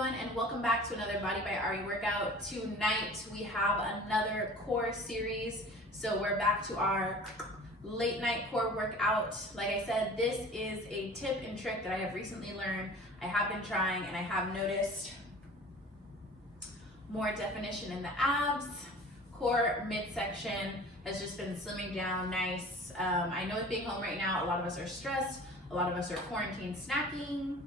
everyone, and welcome back to another Body by Ari workout. Tonight we have another core series, so we're back to our late night core workout. Like I said, this is a tip and trick that I have recently learned. I have been trying and I have noticed more definition in the abs. Core midsection has just been slimming down nice. I know with being home right now, a lot of us are stressed, a lot of us are quarantine snacking.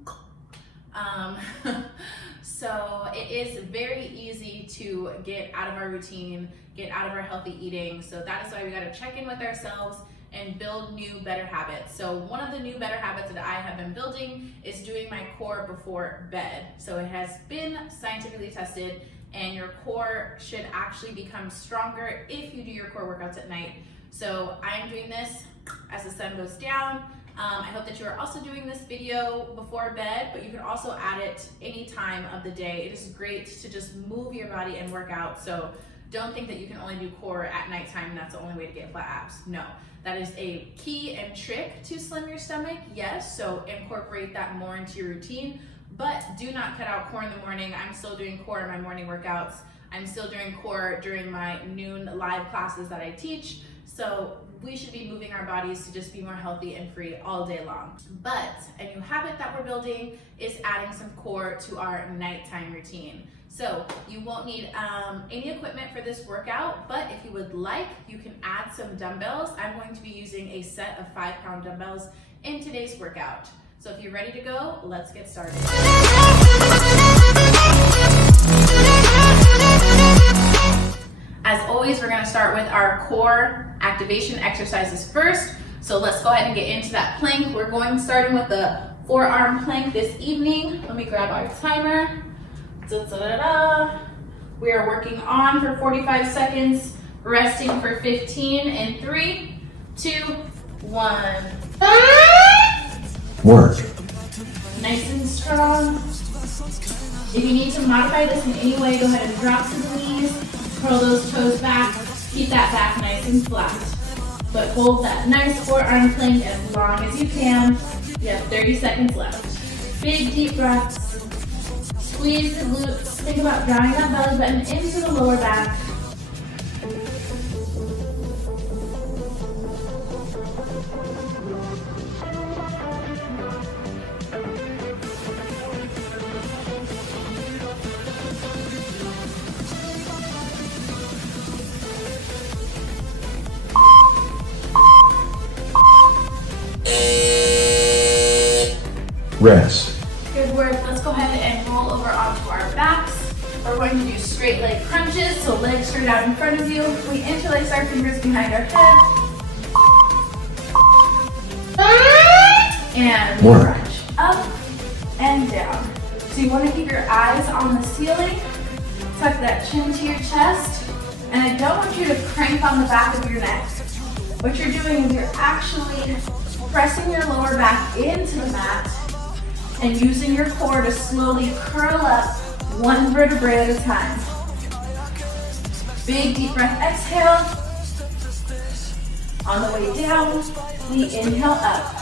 So it is very easy to get out of our routine, get out of our healthy eating. So that is why we got to check in with ourselves and build new, better habits. So one of the new, better habits that I have been building is doing my core before bed. So it has been scientifically tested, and your core should actually become stronger if you do your core workouts at night. So I am doing this as the sun goes down. I hope that you are also doing this video before bed, but you can also add it any time of the day. It is great to just move your body and work out. So don't think that you can only do core at nighttime and that's the only way to get flat abs. No, that is a key and trick to slim your stomach, yes. So incorporate that more into your routine, but do not cut out core in the morning. I'm still doing core in my morning workouts. I'm still doing core during my noon live classes that I teach. So we should be moving our bodies to just be more healthy and free all day long. But a new habit that we're building is adding some core to our nighttime routine. So you won't need any equipment for this workout, but if you would like, you can add some dumbbells. I'm going to be using a set of 5-pound dumbbells in today's workout. So if you're ready to go, let's get started. As always, we're gonna start with our core activation exercises first. So let's go ahead and get into that plank. We're starting with the forearm plank this evening. Let me grab our timer. We are working on for 45 seconds, resting for 15 in 3, 2, 1. Work. Nice and strong. If you need to modify this in any way, go ahead and drop to the knees. Curl those toes back, keep that back nice and flat. But hold that nice forearm plank as long as you can. You have 30 seconds left. Big deep breaths. Squeeze the glutes. Think about drawing that belly button into the lower back. Rest. Good work. Let's go ahead and roll over onto our backs. We're going to do straight leg crunches, so legs straight out in front of you. We interlace our fingers behind our head. And we crunch up and down. So you want to keep your eyes on the ceiling. Tuck that chin to your chest. And I don't want you to crank on the back of your neck. What you're doing is you're actually pressing your lower back into the mat and using your core to slowly curl up one vertebrae at a time. Big deep breath, exhale. On the way down, we inhale up.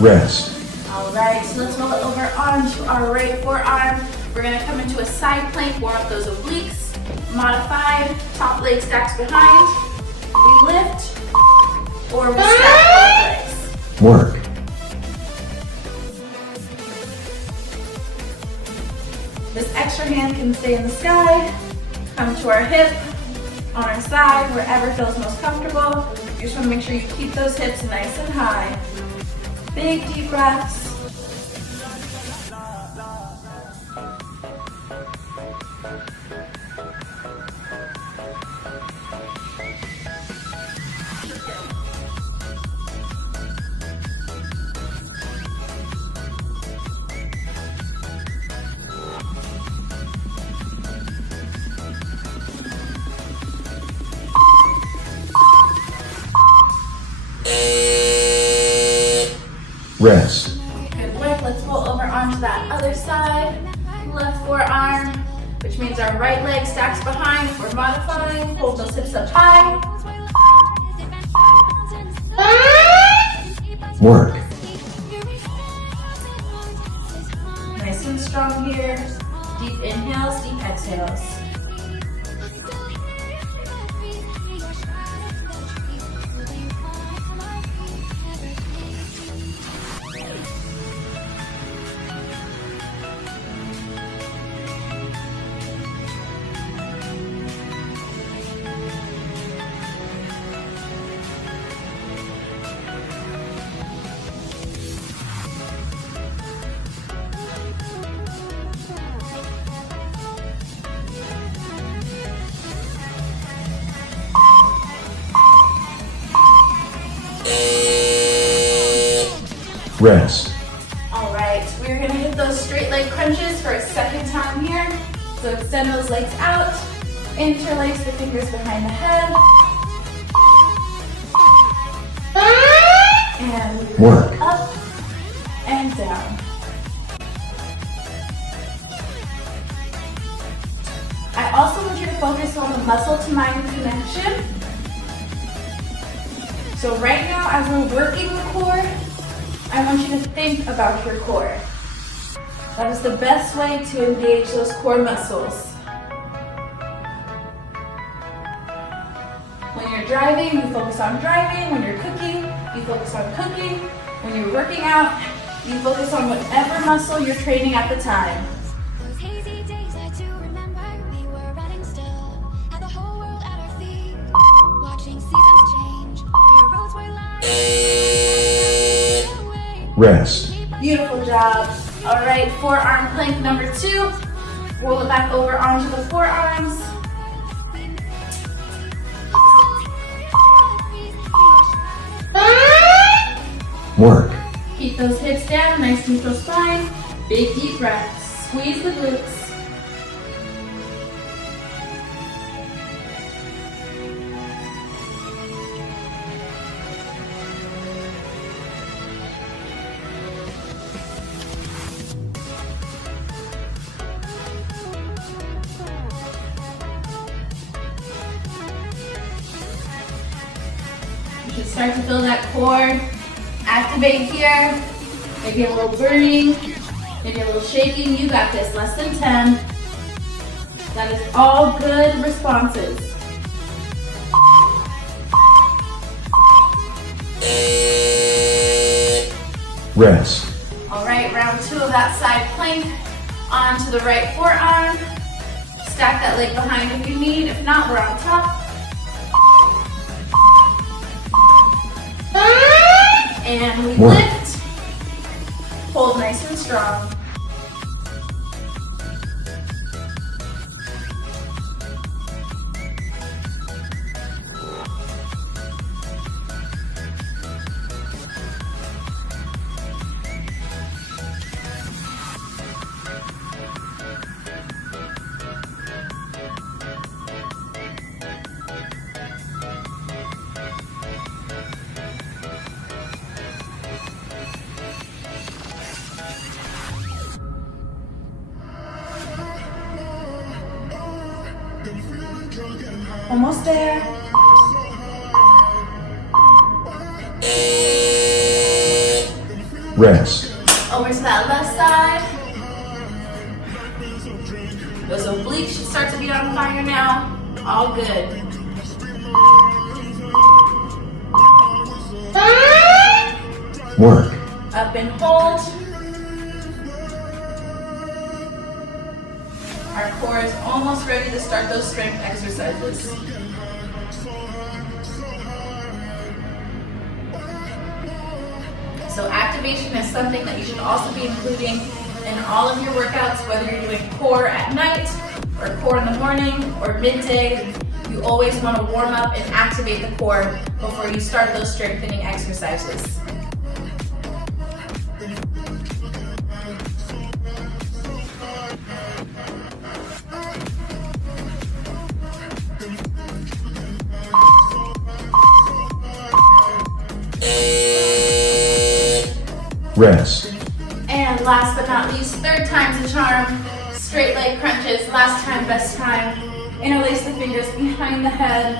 Rest. All right, so let's roll it over onto our right forearm. We're gonna come into a side plank, warm up those obliques. Modified, top leg stacks behind. We lift, or we stack both legs. Work. This extra hand can stay in the sky. Come to our hip, on our side, wherever feels most comfortable. You just wanna make sure you keep those hips nice and high. Big deep breaths. Rest. Good work. Let's roll over on on to that other side. Left forearm, which means our right leg stacks behind. We're modifying. Hold those hips up high. Work. Nice and strong here. Deep inhales, deep exhales. Rest. All right, we're gonna hit those straight leg crunches for a second time here. So extend those legs out, interlace the fingers behind the head. And Work. up and down. I also want you to focus on the muscle to mind connection. So right now, as we're working the core, I want you to think about your core. That is the best way to engage those core muscles. When you're driving, you focus on driving. When you're cooking, you focus on cooking. When you're working out, you focus on whatever muscle you're training at the time. Those hazy days I do remember, we were riding still, had the whole world at our feet, watching seasons change, our roads were lined. Rest. Beautiful job. All right, forearm plank number 2. Roll it back over onto the forearms. Work. Keep those hips down, nice neutral spine. Big deep breaths. Squeeze the glutes. You should start to feel that core activate here. Maybe a little burning, maybe a little shaking. You got this, less than 10. That is all good responses. Rest. All right, round 2 of that side plank. Onto the right forearm. Stack that leg behind if you need. If not, we're on top. And we Work. lift. Hold nice and strong. Almost there. Rest. Over to that left side. Those obliques should start to be on fire now. All good. Work. Up and hold. Our core is almost ready to start those strength exercises. So activation is something that you should also be including in all of your workouts, whether you're doing core at night or core in the morning or midday. You always want to warm up and activate the core before you start those strengthening exercises. Rest. And last but not least, third time's a charm. Straight leg crunches, last time, best time. Interlace the fingers behind the head.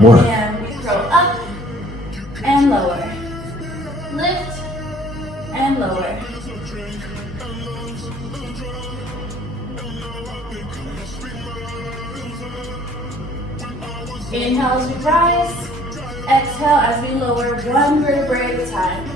Work. And we throw up and lower. Lift and lower. Inhale as we rise. Exhale as we lower, one vertebrae at a time.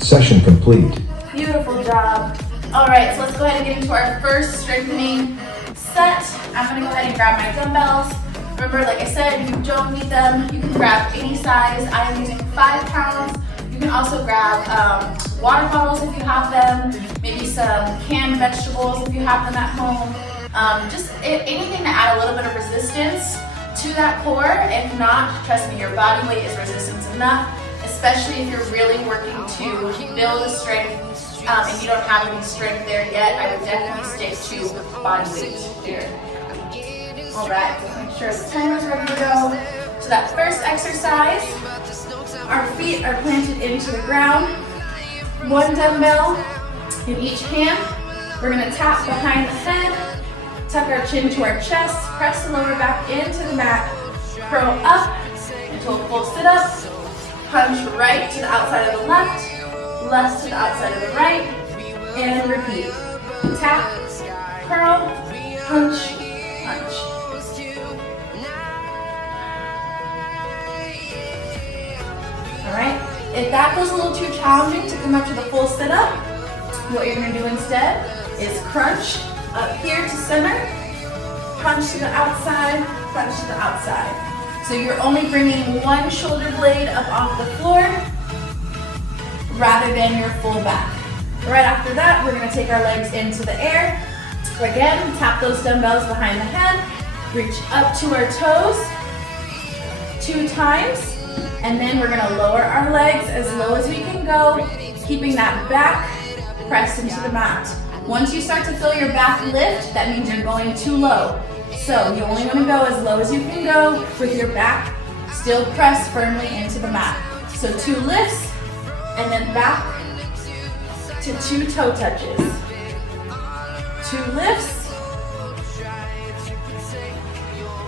Session complete. Beautiful job. All right, so let's go ahead and get into our first strengthening set. I'm gonna go ahead and grab my dumbbells. Remember, like I said, you don't need them. You can grab any size. I am using 5 pounds. You can also grab water bottles if you have them, maybe some canned vegetables if you have them at home. Just anything to add a little bit of resistance to that core. If not, trust me, your body weight is resistance enough, especially if you're really working to build a strength and you don't have any strength there yet. I would definitely stick to body weight here. All right, just make sure the timer's ready to go. So that first exercise, our feet are planted into the ground. 1 dumbbell in each hand. We're gonna tap behind the head, tuck our chin to our chest, press the lower back into the mat, curl up into a full sit-up, punch right to the outside of the left, left to the outside of the right, and repeat. Tap, curl, punch, punch. All right, if that feels a little too challenging to come up to the full sit-up, what you're gonna do instead is crunch up here to center, punch to the outside, punch to the outside. So you're only bringing one shoulder blade up off the floor rather than your full back. Right after that, we're gonna take our legs into the air. Again, tap those dumbbells behind the head, reach up to our toes 2 times, and then we're gonna lower our legs as low as we can go, keeping that back pressed into the mat. Once you start to feel your back lift, that means you're going too low. So you only want to go as low as you can go with your back still pressed firmly into the mat. So 2 lifts and then back to 2 toe touches. 2 lifts,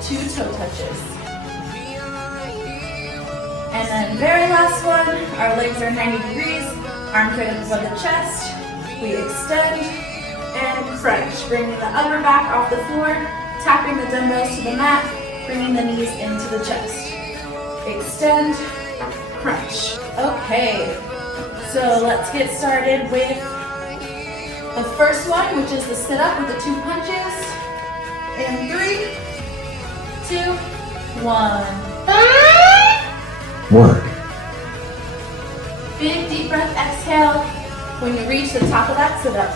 2 toe touches. And then very last one, our legs are 90 degrees, arm cradle above the chest. We extend and crunch, bringing the upper back off the floor, tapping the dumbbells to the mat, bringing the knees into the chest. Extend, crunch. Okay, so let's get started with the first one, which is the sit-up with the 2 punches. In 3, 2, 1. Work. Big deep breath, exhale when you reach the top of that sit-up.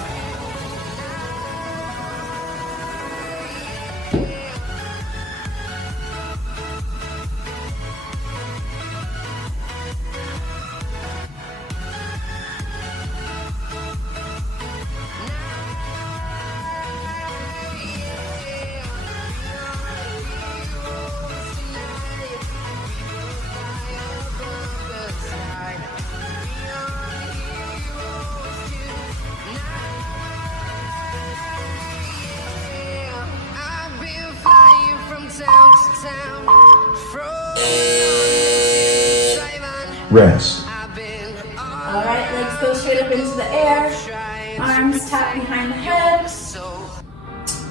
Rest. All right, legs go straight up into the air. Arms tap behind the head.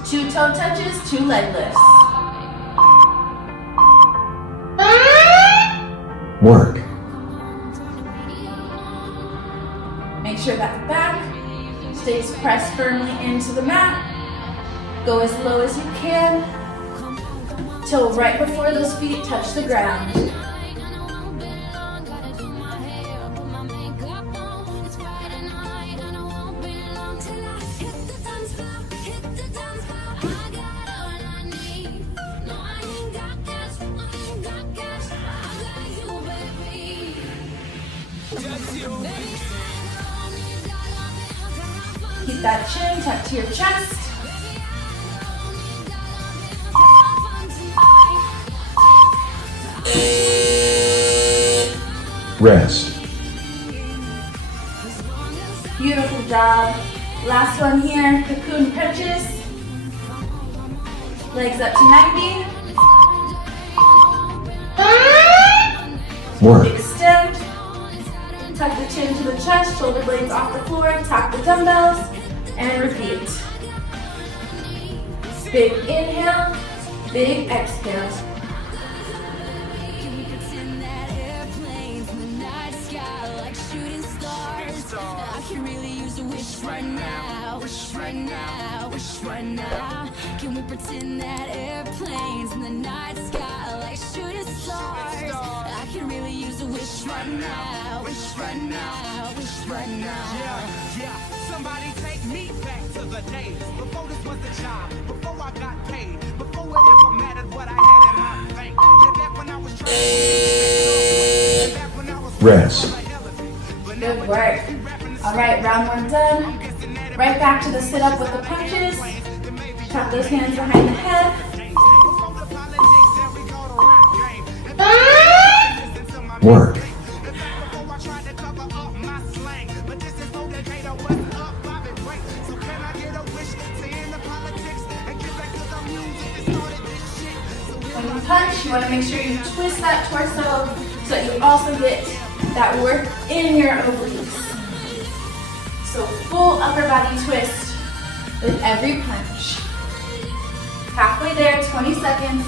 2 toe touches, 2 leg lifts. Work. Make sure that back stays pressed firmly into the mat. Go as low as you can till right before those feet touch the ground. Keep that chin tucked to your chest. Rest. Beautiful job. Last one here, cocoon crunches. Legs up to 90. Work. Extend. Tuck the chin to the chest, shoulder blades off the floor, tap the dumbbells, and repeat. Big inhale, big exhale. Can we pretend that airplanes in the night sky like shooting stars? I can really use a wish right now, wish right now, wish right now. Yeah, somebody take me back to the days before this was a job, before I got paid, before it ever mattered what I had in my bank. Yeah, back when I was trying to back when I was Rest. Good work. All right, round one done. Right back to the sit-up with the punches. Tuck those hands behind the head. Work. When you punch, you want to make sure you twist that torso so that you also get that work in your obliques. So full upper body twist with every punch. Halfway there, 20 seconds.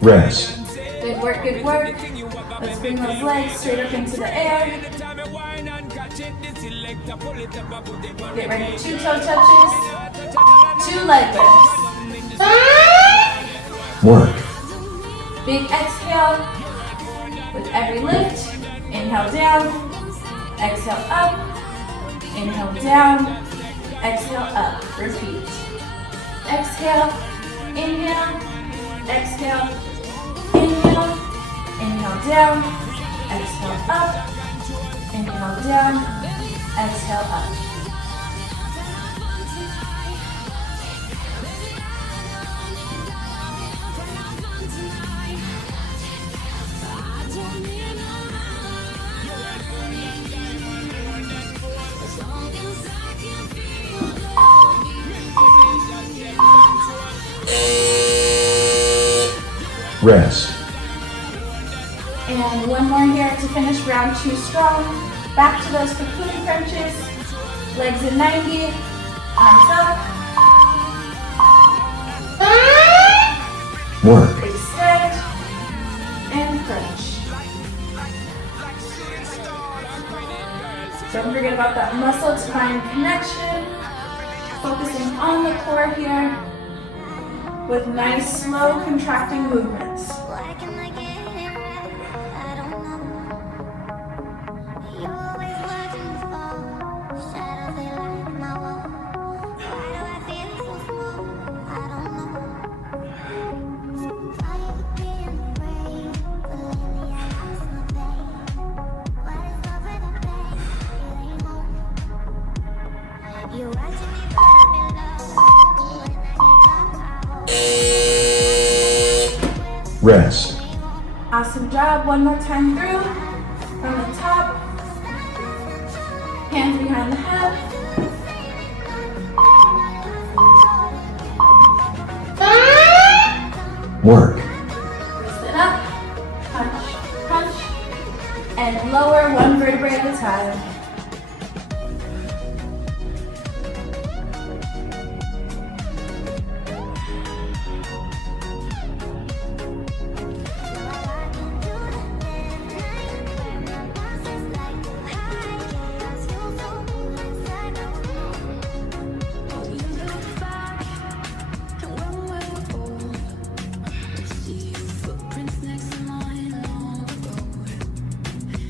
Rest. Good work, good work. Let's bring those legs straight up into the air. Get ready, 2 toe touches, 2 leg lifts. Work. Big exhale. With every lift, inhale down, exhale up, inhale down, exhale up. Repeat. Exhale, inhale, exhale, inhale, inhale down, exhale up, inhale down, exhale up. Rest. And one more here to finish round 2 strong. Back to those cocoon crunches. Legs at 90, arms up. Work. Extend and crunch. Don't forget about that muscle to spine connection. Focusing on the core here with nice slow contracting movements. Why can I get it right? I don't know. You always watching me fall. Shadows they like my wall. Why do I feel so small? I don't know. I could be in the rain, but lately I lost my pain. What is up with the pain? It ain't home. You're watching me fall in love. When I get caught, I hope. Rest. Awesome job. One more time through. From the top. Hands behind the head. Work. Sit up. Punch, punch. And lower one vertebrae at a time. Footprints next to mine along the road,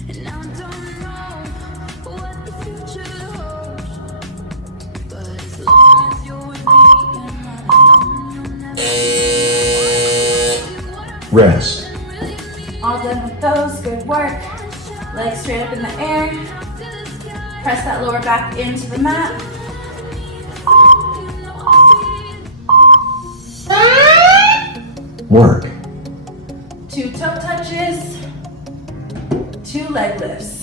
and I don't know Rest. All done with those, good work. Legs straight up in the air. Press that lower back into the mat. Work. 2 toe touches, 2 leg lifts.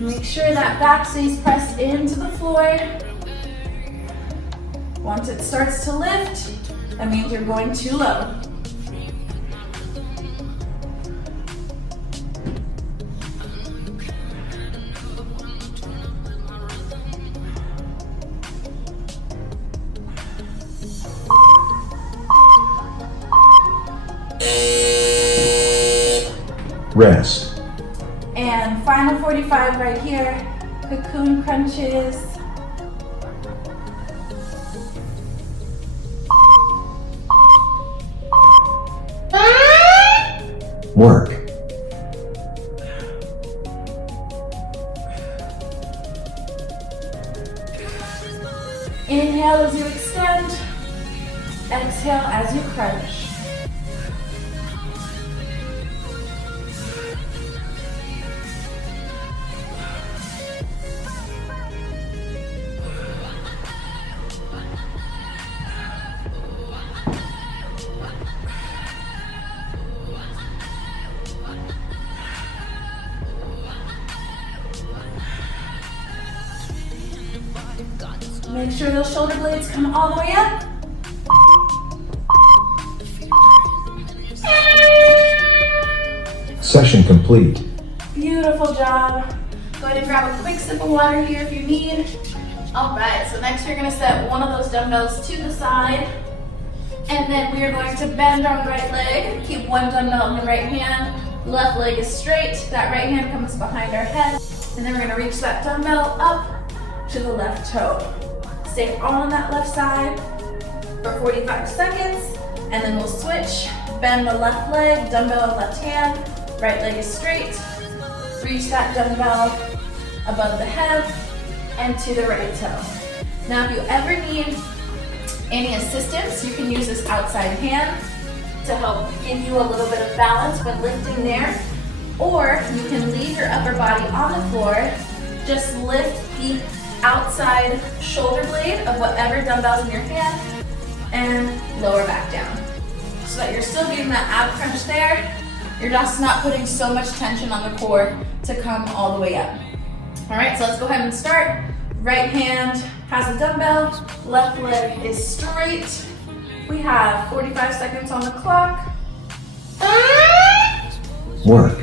Make sure that back stays pressed into the floor. Once it starts to lift, that means you're going too low. Rest. And final 45 right here, cocoon crunches. Work. Inhale as you extend, exhale as you crunch. Make sure those shoulder blades come all the way up. Session complete. Beautiful job. Go ahead and grab a quick sip of water here if you need. All right, so next you're gonna set one of those dumbbells to the side. And then we are going to bend our right leg. Keep one dumbbell in the right hand. Left leg is straight. That right hand comes behind our head. And then we're gonna reach that dumbbell up to the left toe. Stay on that left side for 45 seconds. And then we'll switch. Bend the left leg, dumbbell in left hand. Right leg is straight. Reach that dumbbell above the head and to the right toe. Now, if you ever need any assistance, you can use this outside hand to help give you a little bit of balance when lifting there. Or you can leave your upper body on the floor. Just lift the outside shoulder blade of whatever dumbbell's in your hand and lower back down. So that you're still getting that ab crunch there. You're just not putting so much tension on the core to come all the way up. All right, so let's go ahead and start. Right hand has a dumbbell, left leg is straight. We have 45 seconds on the clock. Work.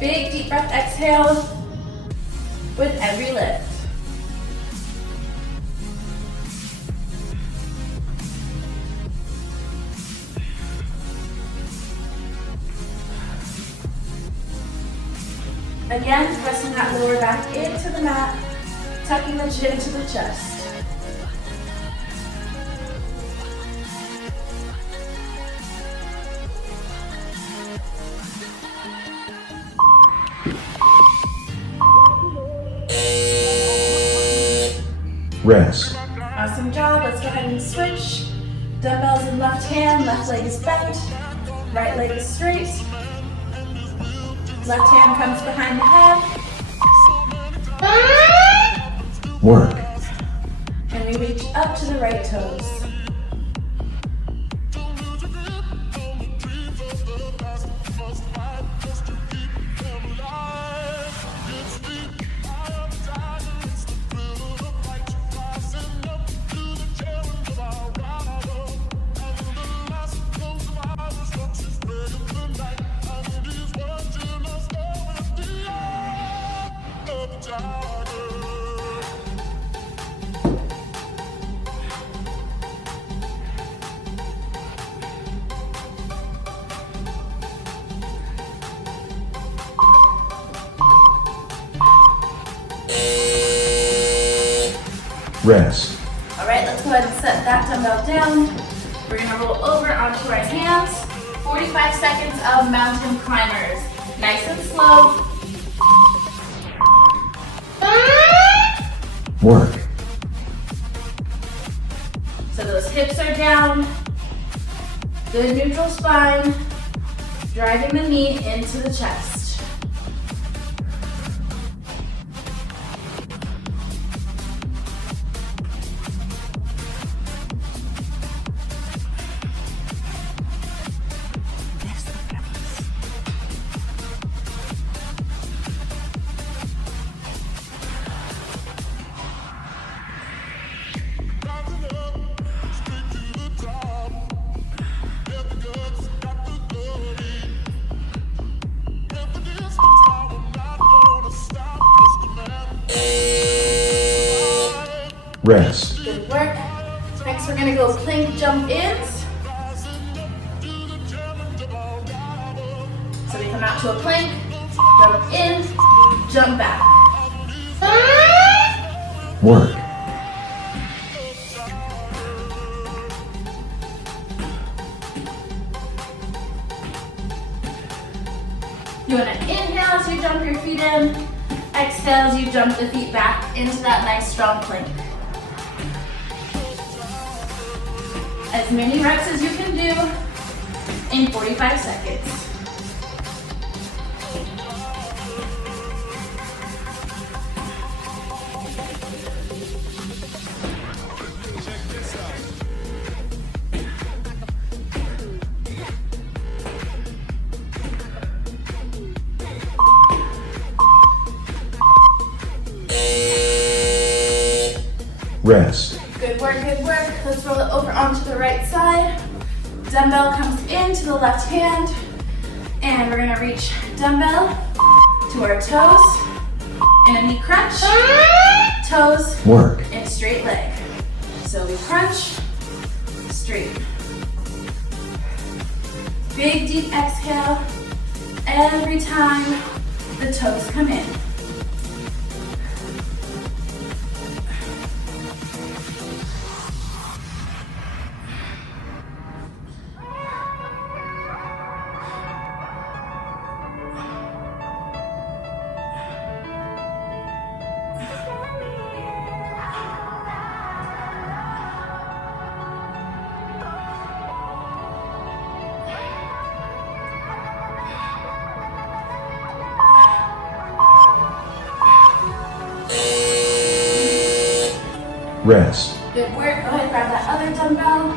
Big deep breath, exhale with every lift. Again, pressing that lower back into the mat, tucking the chin to the chest. Rest. Awesome job. Let's go ahead and switch. Dumbbells in left hand, left leg is bent, right leg is straight. Left hand comes behind the head. Work. And we reach up to the right toes. Rest. All right, let's go ahead and set that dumbbell down. We're gonna roll over onto our hands. 45 seconds of mountain climbers. Nice and slow. Work. So those hips are down. Good neutral spine. Driving the knee into the chest. Rest. Good work. Next, we're gonna go plank jump ins. So we come out to a plank, jump in, jump back. Work. You wanna inhale as you jump your feet in. Exhale as you jump the feet back into that nice strong plank. As many reps as you can do in 45 seconds. Rest. Good work, good work. Let's roll it over onto the right side. Dumbbell comes into the left hand. And we're gonna reach dumbbell to our toes. And a knee crunch. Toes Work. and straight leg. So we crunch, straight. Big deep exhale. Every time the toes come in. Rest. Good work. Go ahead and grab that other dumbbell.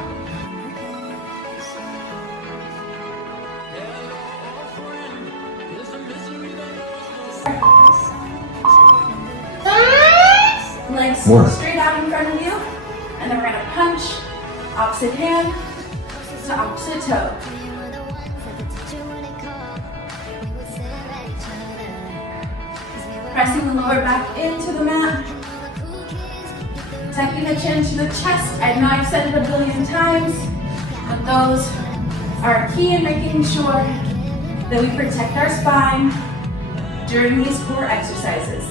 Legs Work. straight out in front of you. And then we're gonna punch opposite hand to opposite toe. Pressing the lower back into the mat. Tucking the chin to the chest. I know I've said it a billion times, but those are key in making sure that we protect our spine during these core exercises.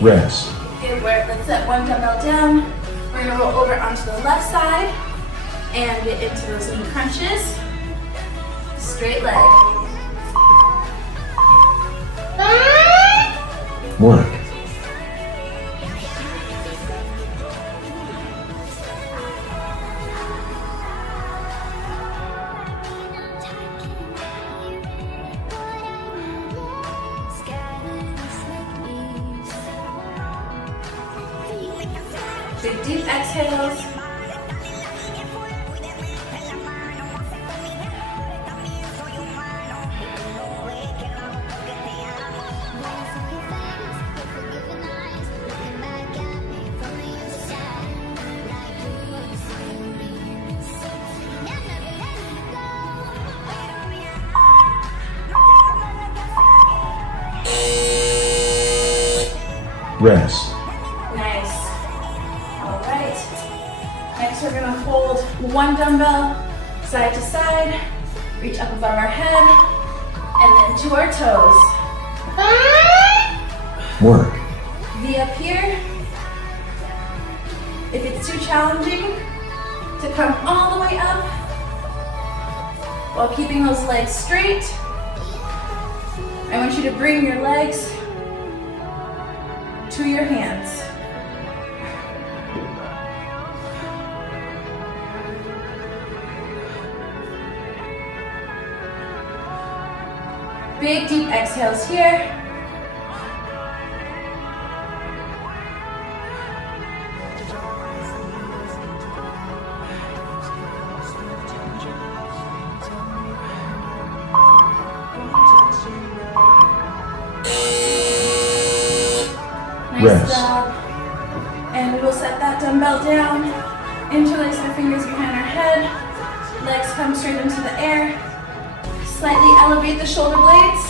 Rest. Good work. Let's set one dumbbell down. We're gonna roll over onto the left side and get into those knee crunches. Straight leg. Work. Big deep exhales. rest, Nice. All right. Next, we're gonna hold one dumbbell side to side, reach up above our head, and then to our toes. work, V up here. If it's too challenging, to come all the way up while keeping those legs straight. I want you to bring your legs to your hands. Big deep exhales here. Nice Rest. job. And we will set that dumbbell down, interlace our fingers behind our head, legs come straight into the air, slightly elevate the shoulder blades,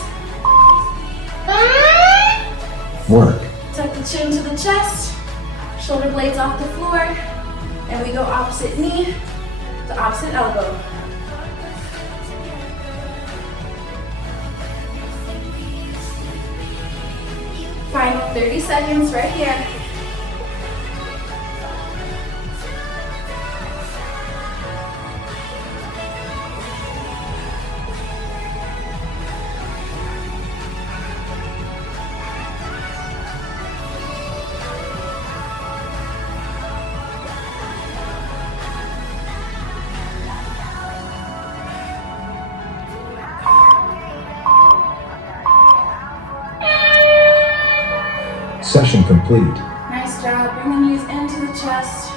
work, tuck the chin to the chest, shoulder blades off the floor, and we go opposite knee to opposite elbow. Final 30 seconds right here. session complete, Nice job. Bring the knees into the chest.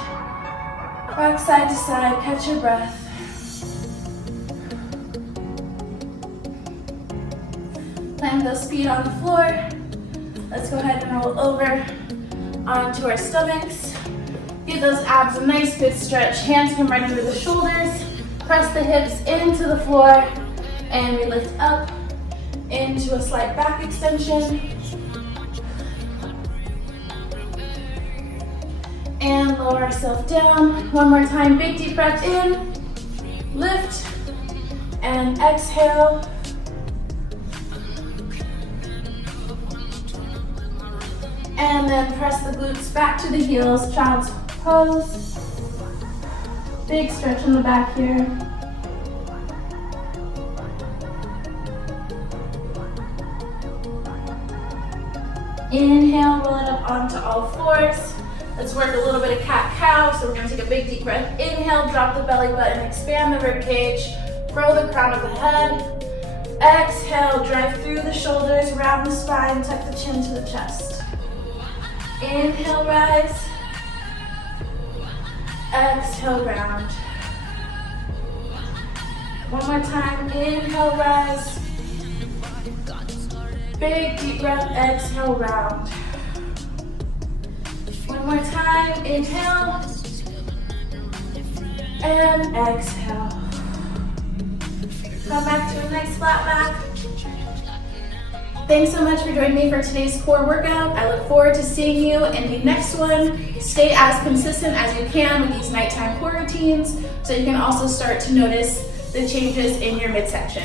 Rock side to side. Catch your breath. Plant those feet on the floor. Let's go ahead and roll over onto our stomachs. Give those abs a nice good stretch. Hands come right under the shoulders. Press the hips into the floor. And we lift up into a slight back extension. And lower ourselves down. One more time, big deep breath in, lift, and exhale. And then press the glutes back to the heels, child's pose. Big stretch in the back here. Inhale, roll it up onto all fours. Let's work a little bit of cat-cow. So we're gonna take a big deep breath. Inhale, drop the belly button, expand the rib cage, grow the crown of the head. Exhale, drive through the shoulders, round the spine, tuck the chin to the chest. Inhale, rise. Exhale, round. One more time, inhale, rise. Big deep breath, exhale, round. One more time, inhale, and exhale. Come back to a nice flat back. Thanks so much for joining me for today's core workout. I look forward to seeing you in the next one. Stay as consistent as you can with these nighttime core routines so you can also start to notice the changes in your midsection.